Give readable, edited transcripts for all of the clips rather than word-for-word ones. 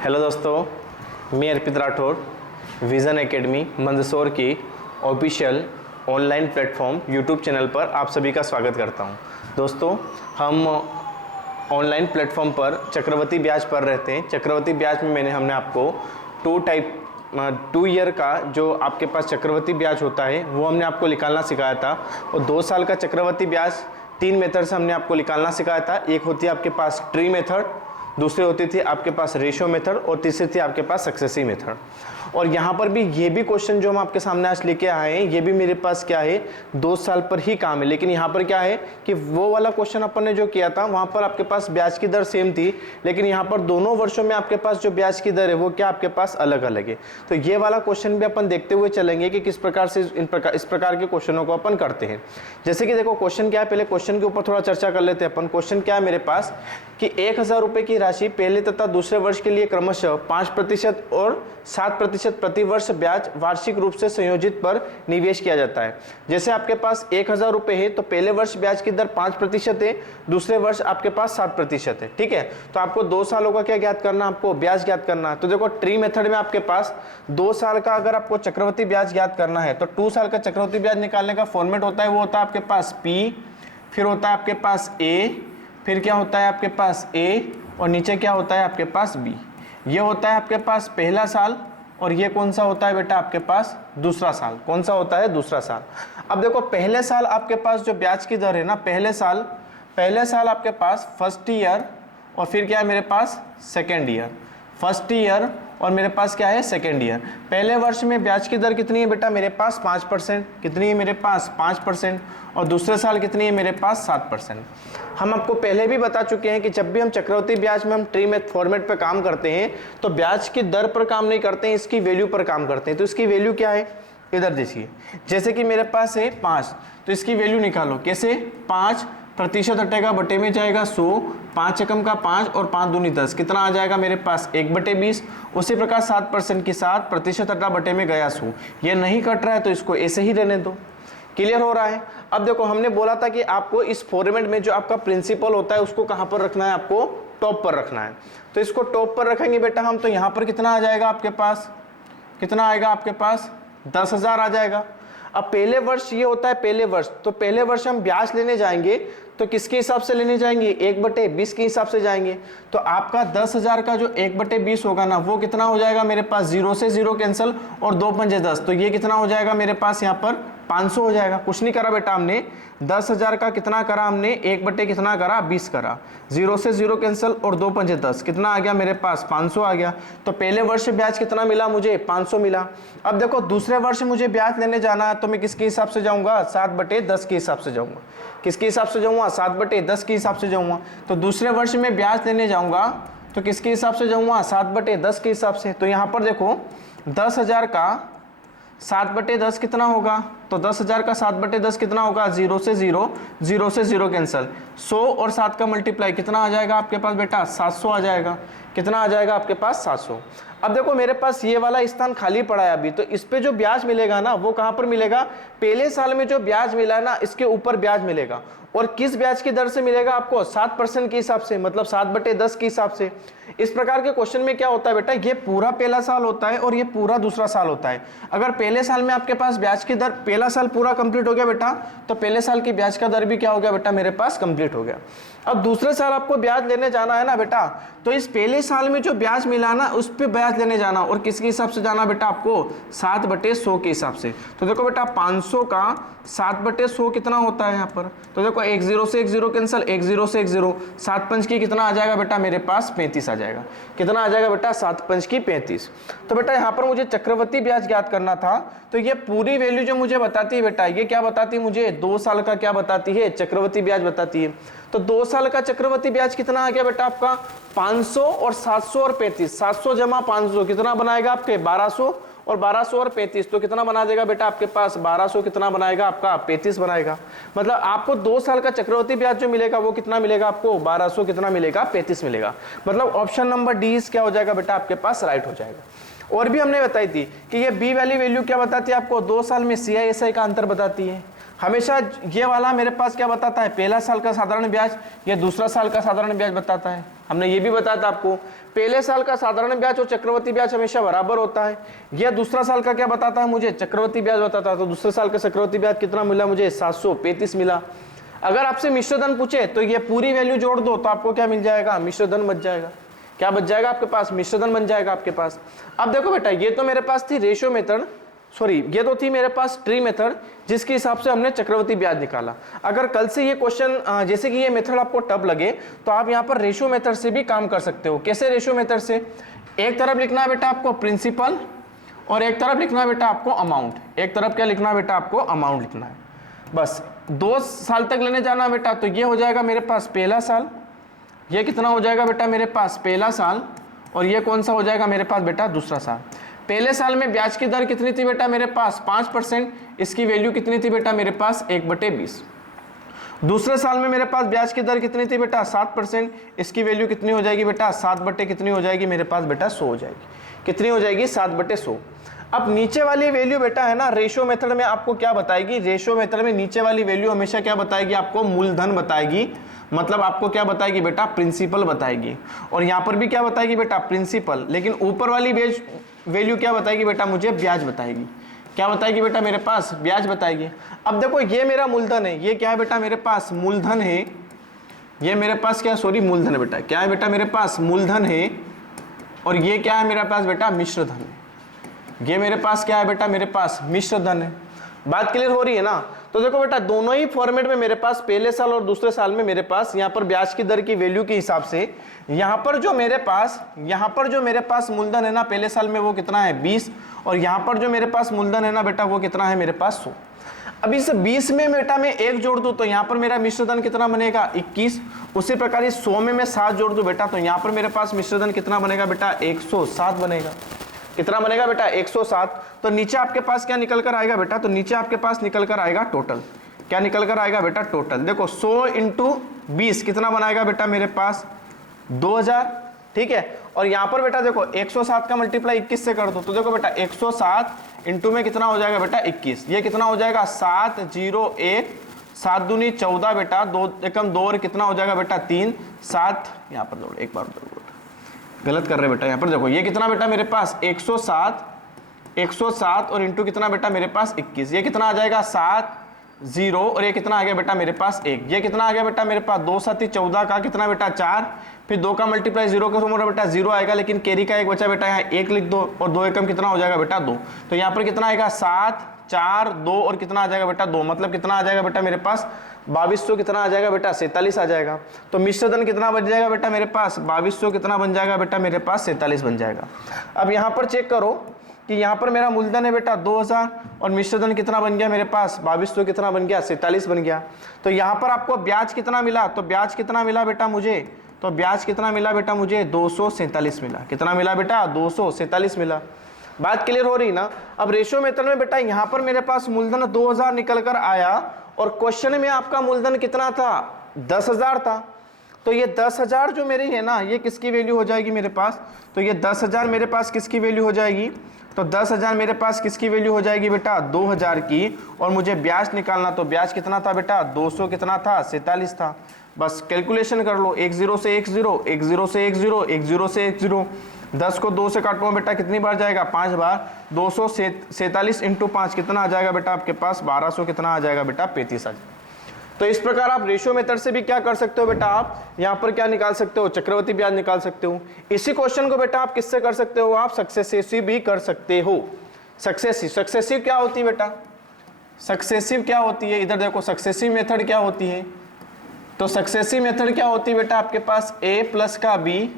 Hello दोस्तों, मैं अर्पित Rathore vision academy Mandsaur की official online platform YouTube channel पर आप सभी का स्वागत करता हूं। दोस्तों, हम ऑनलाइन प्लेटफॉर्म पर चक्रवृद्धि ब्याज पढ़ रहे थे। चक्रवृद्धि ब्याज में हमने आपको 2 ईयर का जो आपके पास चक्रवृद्धि ब्याज होता है वो हमने आपको निकालना सिखाया था, और 2 साल का चक्रवृद्धि ब्याज 3 मेथड से हमने आपको निकालना सिखाया था। एक होती है आपके पास ट्री मेथड, दूसरी होती थी आपके पास रेशियो मेथड, और तीसरी थी आपके पास सक्सेसिव मेथड। और यहाँ पर भी ये भी क्वेश्चन जो हम आपके सामने आज लेके आए हैं, ये भी मेरे पास क्या है 2 साल पर ही काम है। लेकिन यहाँ पर क्या है कि वो वाला क्वेश्चन अपन ने जो किया था वहाँ पर आपके पास ब्याज की दर सेम थी, लेकिन यहाँ पर दोनों वर्षों में आपके पास जो ब्याज की दर है वो क्या आपके पास अलग अलग है। तो ये वाला क्वेश्चन भी अपन देखते हुए चलेंगे कि किस प्रकार से इस प्रकार के क्वेश्चनों को अपन करते हैं। जैसे कि देखो क्वेश्चन क्या है, पहले क्वेश्चन के ऊपर थोड़ा चर्चा कर लेते हैं अपन। क्वेश्चन क्या है मेरे पास कि 1000 रुपये की राशि पहले तथा दूसरे वर्ष के लिए क्रमशः 5% और 7% प्रति वर्ष ब्याज वार्षिक रूप से संयोजित पर निवेश किया जाता है। जैसे आपके पास 1000 रुपये है तो पहले वर्ष ब्याज की दर 5% है, दूसरे वर्ष आपके पास 7% है। ठीक है, तो आपको 2 सालों का क्या ज्ञात करना, आपको ब्याज ज्ञात करना है। तो देखो ट्री मेथड में आपके पास 2 साल का अगर आपको चक्रवृद्धि ब्याज ज्ञात करना है तो 2 साल का चक्रवृद्धि ब्याज निकालने का फॉर्मेट होता है, वो होता है आपके पास P, फिर होता है आपके पास A, फिर क्या होता है आपके पास A, और नीचे क्या होता है आपके पास B। ये होता है आपके पास पहला साल, और ये कौन सा होता है बेटा आपके पास दूसरा साल। कौन सा होता है दूसरा साल। अब देखो पहले साल आपके पास जो ब्याज की दर है ना, पहले साल आपके पास फर्स्ट ईयर, और फिर क्या है मेरे पास सेकेंड ईयर। फर्स्ट ईयर और मेरे पास क्या है सेकेंड ईयर। पहले वर्ष में ब्याज की दर कितनी है बेटा मेरे पास 5%, कितनी है मेरे पास 5%, और दूसरे साल कितनी है मेरे पास 7%। हम आपको पहले भी बता चुके हैं कि जब भी हम चक्रवृद्धि ब्याज में हम ट्री में फॉर्मेट पे काम करते हैं तो ब्याज की दर पर काम नहीं करते हैं, इसकी वैल्यू पर काम करते हैं। तो इसकी वैल्यू क्या है, इधर देखिए। जैसे कि मेरे पास है 5, तो इसकी वैल्यू निकालो। कैसे, 5% हटेगा, बटे में जाएगा 100, 5 एकम का 5 और 5 दूनी 10, कितना आ जाएगा मेरे पास 1/20। उसी प्रकार 7% की 7% हटा, बटे में गया 100। ये नहीं कट रहा है तो इसको ऐसे ही रहने दो। क्लियर हो रहा है। अब देखो हमने बोला था कि आपको इस फॉर्मेट में जो आपका प्रिंसिपल होता है उसको कहां पर रखना है, आपको टॉप पर रखना है। तो इसको टॉप पर रखेंगे बेटा हम, तो यहां पर कितना आ जाएगा आपके पास, कितना आएगा आपके पास 10,000 आ जाएगा। अब पहले वर्ष ये होता है पहले वर्ष, तो पहले वर्ष हम ब्याज लेने जाएंगे तो किसके हिसाब से लेने जाएंगे, 1/20 के हिसाब से जाएंगे। तो आपका 10,000 का जो 1/20 होगा ना वो कितना हो जाएगा मेरे पास, 0 से 0 कैंसिल, और 2 पंजे 10, तो ये कितना हो जाएगा मेरे पास यहाँ पर 500 हो जाएगा। कुछ नहीं करा बेटा हमने, 10,000 का कितना करा हमने, 1/, कितना करा 20 करा, 0 से 0 कैंसिल, और 2 पंजे 10, कितना आ गया मेरे पास 500 आ गया। तो पहले वर्ष ब्याज कितना मिला मुझे, 500 मिला। अब देखो दूसरे वर्ष मुझे ब्याज लेने जाना है तो मैं किसके हिसाब से जाऊंगा, 7/10 के हिसाब से जाऊंगा। किसके हिसाब से जाऊंगा, 7/10 के हिसाब से जाऊंगा। तो दूसरे वर्ष में ब्याज लेने जाऊंगा तो किसके हिसाब से जाऊंगा, 7/10 के हिसाब से। तो यहाँ पर देखो 10,000 का 7/10 कितना होगा, तो 10,000 का 7/10 कितना होगा, 0 से 0, 0 से 0 कैंसिल, 100 और 7 का मल्टीप्लाई कितना आ जाएगा आपके पास बेटा 700 आ जाएगा। कितना आ जाएगा आपके पास 700। अब देखो मेरे पास ये वाला स्थान खाली पड़ा है अभी, तो इस पे जो ब्याज मिलेगा ना वो कहां पर मिलेगा, पहले साल में जो ब्याज मिला है ना इसके ऊपर ब्याज मिलेगा। और किस ब्याज की दर से मिलेगा आपको, 7% के हिसाब से, मतलब 7/10 के हिसाब से। इस प्रकार के क्वेश्चन में क्या होता है बेटा, ये पूरा पहला साल होता है और ये पूरा दूसरा साल होता है। अगर पहले साल में आपके पास ब्याज की दर, पहला साल पूरा कंप्लीट हो गया बेटा, तो पहले साल की ब्याज का दर भी क्या हो गया बेटा मेरे पास कंप्लीट हो गया। अब दूसरे साल आपको ब्याज लेने जाना है ना बेटा, तो इस पहले साल में जो ब्याज मिला ना उस पे ब्याज लेने जाना, और किसके हिसाब से जाना बेटा आपको, 7/100 के हिसाब से। तो देखो बेटा 500 का 7/100 कितना होता है यहाँ पर, तो देखो 1 0 से 1 0 कैंसिल, 1 0 से 1 0, 7 5 की कितना आ जाएगा बेटा मेरे पास 35 आ जाएगा। कितना आ जाएगा बेटा 7 5 की 35। तो बेटा यहाँ पर मुझे चक्रवृद्धि ब्याज ज्ञात करना था, तो ये पूरी वैल्यू जो मुझे बताती है बेटा, ये क्या बताती है मुझे, 2 साल का क्या बताती है, चक्रवृद्धि ब्याज बताती है। तो 2 साल का चक्रवृद्धि ब्याज कितना आ गया बेटा आपका 500 और 700 और 35, 700 जमा 500 कितना बनाएगा आपके 1200, और 1200 और 35 तो कितना बना देगा बेटा आपके पास 1200, कितना बनाएगा आपका 35 बनाएगा। मतलब आपको 2 साल का चक्रवृद्धि ब्याज जो मिलेगा वो कितना मिलेगा आपको 1200, कितना मिलेगा 35 मिलेगा। मतलब ऑप्शन नंबर डी क्या हो जाएगा बेटा आपके पास राइट हो जाएगा। और भी हमने बताई थी कि ये बी वाली वैल्यू क्या बताती है आपको, 2 साल में CISI का अंतर बताती है। हमेशा ये वाला मेरे पास क्या बताता है, पहला साल का साधारण ब्याज, ये दूसरा साल का साधारण ब्याज बताता है। हमने ये भी बताया था आपको, पहले साल का साधारण ब्याज और चक्रवृद्धि ब्याज हमेशा बराबर होता है। यह दूसरा साल का क्या बताता है मुझे, चक्रवृद्धि ब्याज बताता है। तो दूसरे साल का चक्रवृद्धि ब्याज कितना मिला मुझे, 735 मिला। अगर आपसे मिश्र धन पूछे तो ये पूरी वैल्यू जोड़ दो तो आपको क्या मिल जाएगा, मिश्र धन बच जाएगा। क्या बच जाएगा आपके पास, मिश्र धन बन जाएगा आपके पास। अब देखो बेटा, ये तो मेरे पास थी रेशियो मेथड, सॉरी ये तो थी मेरे पास ट्री मेथड, जिसके हिसाब से हमने चक्रवृद्धि ब्याज निकाला। अगर कल से ये क्वेश्चन जैसे कि ये मेथड आपको टफ लगे तो आप यहाँ पर रेशियो मेथड से भी काम कर सकते हो। कैसे रेशियो मेथड से, एक तरफ लिखना है बेटा आपको प्रिंसिपल और एक तरफ लिखना है बेटा आपको अमाउंट। एक तरफ क्या लिखना है बेटा आपको, अमाउंट लिखना है। बस 2 साल तक लेने जाना है बेटा, तो ये हो जाएगा मेरे पास पहला साल, ये कितना हो जाएगा बेटा मेरे पास पहला साल, और ये कौन सा हो जाएगा मेरे पास बेटा दूसरा साल। पहले साल में ब्याज की दर कितनी थी बेटा मेरे पास 5%, इसकी वैल्यू कितनी थी बेटा मेरे पास 1/20। दूसरे साल में मेरे पास ब्याज की दर कितनी थी बेटा 7%, इसकी वैल्यू कितनी हो जाएगी बेटा 7 कितनी हो जाएगी मेरे पास बेटा 100 हो जाएगी। कितनी हो जाएगी 7/100। अब नीचे वाली वैल्यू बेटा है ना, रेशियो मेथड में आपको क्या बताएगी, रेशियो मेथड में नीचे वाली वैल्यू हमेशा क्या बताएगी आपको, मूलधन बताएगी। मतलब आपको क्या बताएगी बेटा, प्रिंसिपल बताएगी। और यहाँ पर भी क्या बताएगी बेटा, प्रिंसिपल। लेकिन ऊपर वाली वैल्यू क्या बताएगी बेटा मुझे, ब्याज बताएगी। क्या बताएगी बेटा मेरे पास, ब्याज बताएगी। अब देखो ये मेरा मूलधन है, ये क्या है बेटा मेरे पास मूलधन है, ये मेरे पास क्या, सॉरी मूलधन है बेटा, क्या है बेटा मेरे पास मूलधन है। और ये क्या है मेरे पास बेटा मिश्र धन है। ये मेरे पास क्या है बेटा मेरे पास मिश्र धन है। बात क्लियर हो रही है ना। तो देखो बेटा दोनों ही फॉर्मेट में मेरे पास पहले साल और दूसरे साल में मेरे पास यहाँ पर ब्याज की दर की वैल्यू के हिसाब से यहाँ पर जो मेरे पास मूलधन है ना पहले साल में वो कितना है 20, और यहाँ पर जो मेरे पास मूलधन है ना बेटा वो कितना है मेरे पास 100। अब इस 20 में बेटा मैं 1 जोड़ दूं तो यहाँ पर मेरा मिश्रधन कितना बनेगा 21। उसी प्रकार इस 100 में मैं 7 जोड़ दूं बेटा तो यहाँ पर मेरे पास मिश्रधन कितना बनेगा बेटा 107 बनेगा। कितना बनेगा बेटा 107। तो नीचे आपके पास क्या निकल कर आएगा बेटा, तो नीचे आपके पास निकल कर आएगा टोटल। क्या निकल कर आएगा बेटा टोटल, देखो 100 इंटू 20 कितना बनाएगा बेटा मेरे पास 2000, ठीक है। और यहाँ पर बेटा देखो 107 का मल्टीप्लाई 21 से कर दो तो देखो बेटा 107 इंटू में कितना हो जाएगा बेटा 21, ये कितना हो जाएगा 701, 7 दूनी 14 बेटा, 2 एकम 2 और कितना हो जाएगा बेटा 3, 7 यहाँ पर दो एक बार गलत कर रहे बेटा, यहाँ पर देखो ये कितना बेटा मेरे पास 107 और इंटू कितना बेटा मेरे पास 21, ये कितना आ जाएगा 7 0 और ये कितना आ गया बेटा मेरे पास 1, ये कितना आ गया बेटा मेरे पास 2 7 14 का कितना बेटा 4, फिर 2 का मल्टीप्लाई 0 का मोटा बेटा 0 आएगा, लेकिन कैरी का एक बचा बेटा यहाँ 1 लिख दो और 2 एकम कितना हो जाएगा बेटा 2, तो यहाँ पर कितना आएगा 7 4 2 और कितना आ जाएगा बेटा 2, मतलब कितना आ जाएगा बेटा मेरे पास 2200 कितना आ जाएगा बेटा 47 आ जाएगा। तो मिश्रधन कितना बन जाएगा बेटा मेरे पास 2200 कितना बन जाएगा बेटा मेरे पास 47 बन जाएगा। अब यहाँ पर चेक करो कि यहाँ पर मेरा मूलधन है बेटा 2000 और मिश्रधन कितना बन गया मेरे पास 2200 कितना बन गया 47 बन गया। तो यहाँ पर आपको ब्याज कितना मिला, तो ब्याज कितना मिला बेटा मुझे, तो ब्याज कितना मिला बेटा मुझे 247 मिला। कितना मिला बेटा 247 मिला। बात क्लियर हो रही ना। अब रेशियो मेथड में बेटा यहाँ पर मेरे पास मूलधन 2000 निकल कर आया और क्वेश्चन में आपका मूलधन कितना था 10,000 था। तो ये 10,000 जो मेरी है ना ये किसकी वैल्यू हो जाएगी मेरे पास, तो ये 10,000 मेरे पास किसकी वैल्यू हो जाएगी, तो 10,000 मेरे पास किसकी वैल्यू हो जाएगी बेटा 2000 की। और मुझे ब्याज निकालना, तो ब्याज कितना था बेटा 200 कितना था 47 था। बस कैलकुलेशन कर लो, 1 0 से 1 0, 1 0 से 1 0, 1 0 से 1 0, 10 को 2 से काटूंगा बेटा कितनी बार जाएगा 5 बार, 247 इंटू 5 कितना आ जाएगा बेटा आपके पास 1200 कितना आ जाएगा बेटा 35 आ जाएगा। तो इस प्रकार आप रेशियो मेथड से भी क्या कर सकते हो बेटा, आप यहाँ पर क्या निकाल सकते हो चक्रवर्ती ब्याज निकाल सकते हो। इसी क्वेश्चन को बेटा आप किससे कर सकते हो, आप सक्सेसिव भी कर सकते हो। सक्सेसिव क्या होती है बेटा, सक्सेसिव क्या होती है, इधर देखो सक्सेसिव मेथड क्या होती है, तो सक्सेसिव मेथड क्या होती है बेटा आपके पास a प्लस का b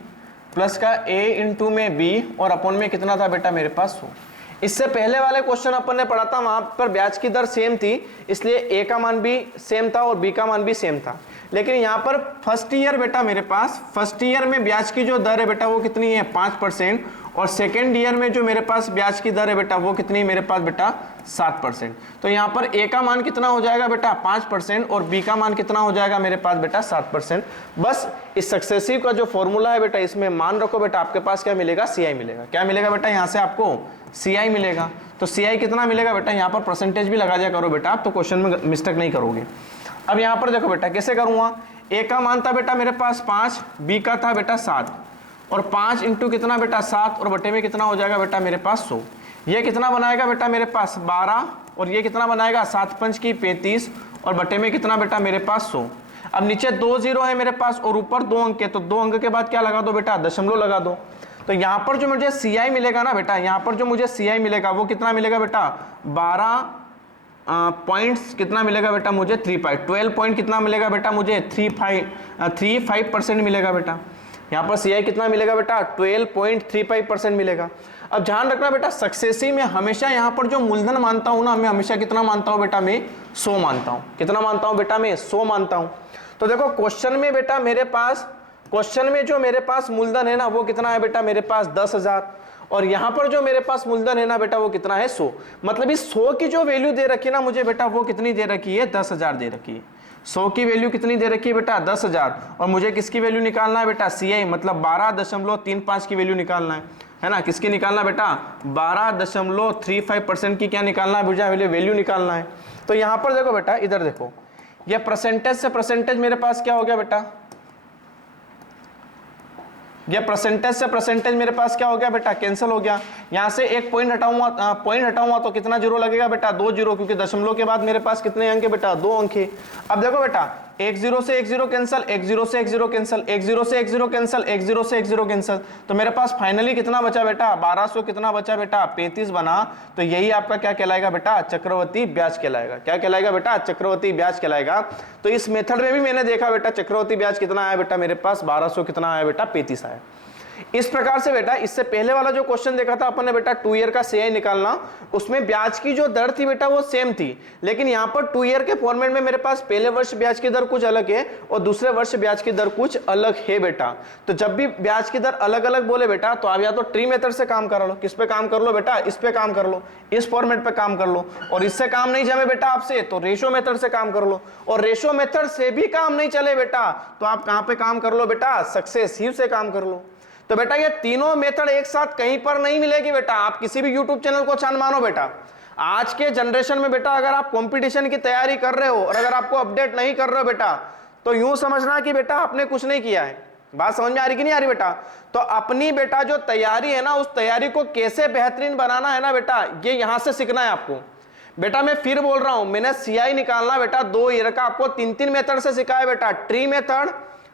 प्लस का a इंटू में b और अपॉन में कितना था बेटा मेरे पास 100। इससे पहले वाले क्वेश्चन अपन ने पढ़ा था वहां पर ब्याज की दर सेम थी, इसलिए a का मान भी सेम था और b का मान भी सेम था। लेकिन यहाँ पर फर्स्ट ईयर बेटा मेरे पास फर्स्ट ईयर में ब्याज की जो दर है बेटा वो कितनी है 5%, और सेकेंड ईयर में जो मेरे पास ब्याज की दर है बेटा वो कितनी है मेरे पास बेटा 7%। तो यहाँ पर a का मान कितना हो जाएगा बेटा 5% और b का मान कितना हो जाएगा मेरे पास बेटा 7%। बस इस सक्सेसिव का जो फॉर्मूला है बेटा इसमें मान रखो बेटा, आपके पास क्या मिलेगा CI मिलेगा। क्या मिलेगा बेटा, यहाँ से आपको CI मिलेगा। तो CI कितना मिलेगा बेटा, यहाँ पर परसेंटेज भी लगा दिया करो बेटा आप, तो क्वेश्चन में मिस्टेक नहीं करोगे। अब यहाँ पर देखो बेटा कैसे करूँगा, ए का मान था बेटा मेरे पास 5, बी का था बेटा 7, और 5 इंटू कितना बेटा 7, और बटे में कितना हो जाएगा बेटा मेरे पास 100। ये कितना बनाएगा बेटा मेरे पास 12, और ये कितना बनाएगा 7 5 की 35, और बटे में कितना बेटा मेरे पास 100। अब नीचे 2 0 है मेरे पास और ऊपर 2 अंक है, तो 2 अंक के बाद क्या लगा दो बेटा, दशमलव लगा दो। तो यहाँ पर जो मुझे CI मिलेगा ना बेटा, यहाँ पर जो मुझे CI मिलेगा वो कितना मिलेगा बेटा 12 पॉइंट्स कितना मिलेगा बेटा मुझे 12 पॉइंट कितना मिलेगा बेटा मुझे 35% मिलेगा बेटा। यहाँ पर CI कितना मिलेगा बेटा 12.35% मिलेगा। अब ध्यान रखना बेटा सक्सेसिव में हमेशा यहाँ पर जो मूलधन मानता हूँ ना, मैं हमेशा कितना मानता हूँ बेटा, मैं 100 मानता हूँ। कितना मानता हूँ बेटा, मैं 100 मानता हूँ। तो देखो क्वेश्चन में बेटा मेरे पास, क्वेश्चन में जो मेरे पास मूलधन है ना वो कितना है बेटा मेरे पास 10,000, और यहाँ पर जो मेरे पास मूलधन है ना बेटा वो कितना है 100। मतलब इस 100 की जो वैल्यू दे रखी है ना मुझे बेटा वो कितनी दे रखी है 10,000 दे रखी है। 100 की वैल्यू कितनी दे रखी है बेटा 10,000, और मुझे किसकी वैल्यू निकालना है बेटा CI, मतलब 12.35 की वैल्यू निकालना है ना। किसकी निकालना बेटा 12.35% की क्या निकालना है बेटा, वैल्यू निकालना है। तो यहाँ पर देखो बेटा, इधर देखो, ये परसेंटेज से परसेंटेज मेरे पास क्या हो गया बेटा, ये परसेंटेज से परसेंटेज मेरे पास क्या हो गया बेटा, कैंसिल हो गया। यहाँ से एक पॉइंट हटाऊंगा तो कितना जीरो लगेगा बेटा 2 जीरो, क्योंकि दशमलव के बाद मेरे पास कितने अंक है बेटा 2 अंक है। अब देखो बेटा 1 0 से 1 0 कैंसिल, 1 0 से 1 0 कैंसिल, 1 0 से 1 0 कैंसिल, 1 0 से 1 0 कैंसिल, तो मेरे पास फाइनली कितना बचा बेटा 1200 कितना बचा बेटा 35 बना। तो यही आपका क्या कहलाएगा बेटा चक्रवर्ती ब्याज कहलाएगा। क्या कहलाएगा बेटा चक्रवर्ती ब्याज कहलाएगा। तो इस मेथड में भी मैंने देखा बेटा चक्रवर्ती ब्याज कितना आया बेटा मेरे पास 1200 कितना आया बेटा 35 आया। इस प्रकार से बेटा इससे पहले वाला जो क्वेश्चन देखा था अपन ने बेटा 2 ईयर का CI निकालना, उसमें ब्याज की जो दर थी बेटा वो सेम थी, लेकिन यहाँ पर 2 ईयर के फॉर्मेट में मेरे पास पहले वर्ष ब्याज की दर कुछ अलग है और दूसरे वर्ष ब्याज की दर कुछ अलग है बेटा। तो जब भी ब्याज की दर अलग अलग बोले बेटा तो आप या तो ट्री मेथड से काम कर लो, किस पे काम कर लो बेटा, इस पे काम कर लो, इस फॉर्मेट पे काम कर लो, और इससे काम नहीं जमे बेटा आपसे तो रेशो मेथड से काम कर लो, और रेशो मेथड से भी काम नहीं चले बेटा तो आप कहाँ पे काम कर लो बेटा सक्सेसिव से काम कर लो। तो बेटा ये तीनों मेथड एक साथ कहीं पर नहीं मिलेगी बेटा। आप किसी भी YouTube चैनल को छान मानो बेटा, आज के जनरेशन में बेटा अगर आप कंपटीशन की तैयारी कर रहे हो और अगर आपको अपडेट नहीं कर रहे हो बेटा तो यूं समझना कि बेटा आपने कुछ नहीं किया है। बात समझ में आ रही कि नहीं आ रही बेटा। तो अपनी बेटा जो तैयारी है ना उस तैयारी को कैसे बेहतरीन बनाना है ना बेटा, ये यहां से सीखना है आपको बेटा। मैं फिर बोल रहा हूं, मैंने CI निकालना बेटा 2 ईयर का आपको 3 मेथड से सिखाया बेटा, ट्री मेथड,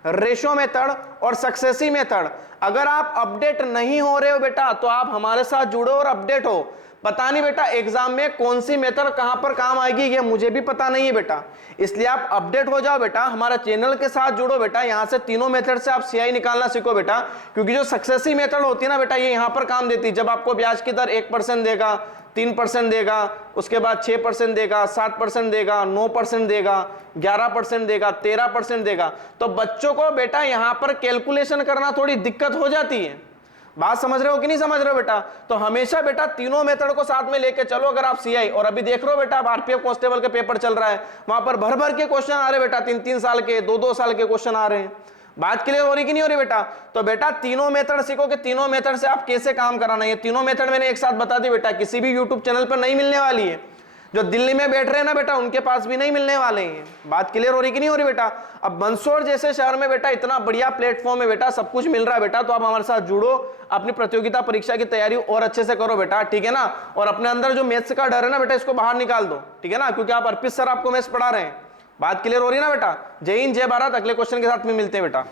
रेशो मेथड और सक्सेसिव मेथड। अगर आप अपडेट नहीं हो रहे हो बेटा तो आप हमारे साथ जुड़ो और अपडेट हो। पता नहीं बेटा एग्जाम में कौन सी मेथड कहां पर काम आएगी ये मुझे भी पता नहीं है बेटा, इसलिए आप अपडेट हो जाओ बेटा, हमारा चैनल के साथ जुड़ो बेटा। यहां से तीनों मेथड से आप CI निकालना सीखो बेटा, क्योंकि जो सक्सेसिव मेथड होती है ना बेटा ये यहां पर काम देती है। जब आपको ब्याज की दर 1% देगा, 3% देगा, उसके बाद 6% देगा, 7% देगा, 9% देगा, 11% देगा, 13% देगा, तो बच्चों को बेटा यहां पर कैलकुलेशन करना थोड़ी दिक्कत हो जाती है। बात समझ रहे हो कि नहीं समझ रहे हो बेटा। तो हमेशा बेटा तीनों मेथड को साथ में लेके चलो अगर आप CI। और अभी देख रहे हो बेटा आप RPF कांस्टेबल के पेपर चल रहा है, वहां पर भर भर के क्वेश्चन आ रहे बेटा, 3 साल के, 2 साल के क्वेश्चन आ रहे हैं। बात क्लियर हो रही कि नहीं हो रही बेटा। तो बेटा तीनों मेथड सीखो कि तीनों मेथड से आप कैसे काम कराना है। तीनों मेथड मैंने एक साथ बता दी बेटा, किसी भी YouTube चैनल पर नहीं मिलने वाली है। जो दिल्ली में बैठ रहे हैं ना बेटा उनके पास भी नहीं मिलने वाले हैं। बात क्लियर हो रही कि नहीं हो रही बेटा। अब मंदसौर जैसे शहर में बेटा इतना बढ़िया प्लेटफॉर्म है बेटा, सब कुछ मिल रहा है बेटा, तो आप हमारे साथ जुड़ो, अपनी प्रतियोगिता परीक्षा की तैयारी और अच्छे से करो बेटा, ठीक है ना। और अपने अंदर जो मैथ्स का डर है ना बेटा इसको बाहर निकाल दो, ठीक है ना, क्योंकि आप अर्पित सर आपको मैथ्स पढ़ा रहे हैं। बात क्लियर हो रही है ना बेटा। जय हिंद, जय भारत। अगले क्वेश्चन के साथ में मिलते हैं बेटा।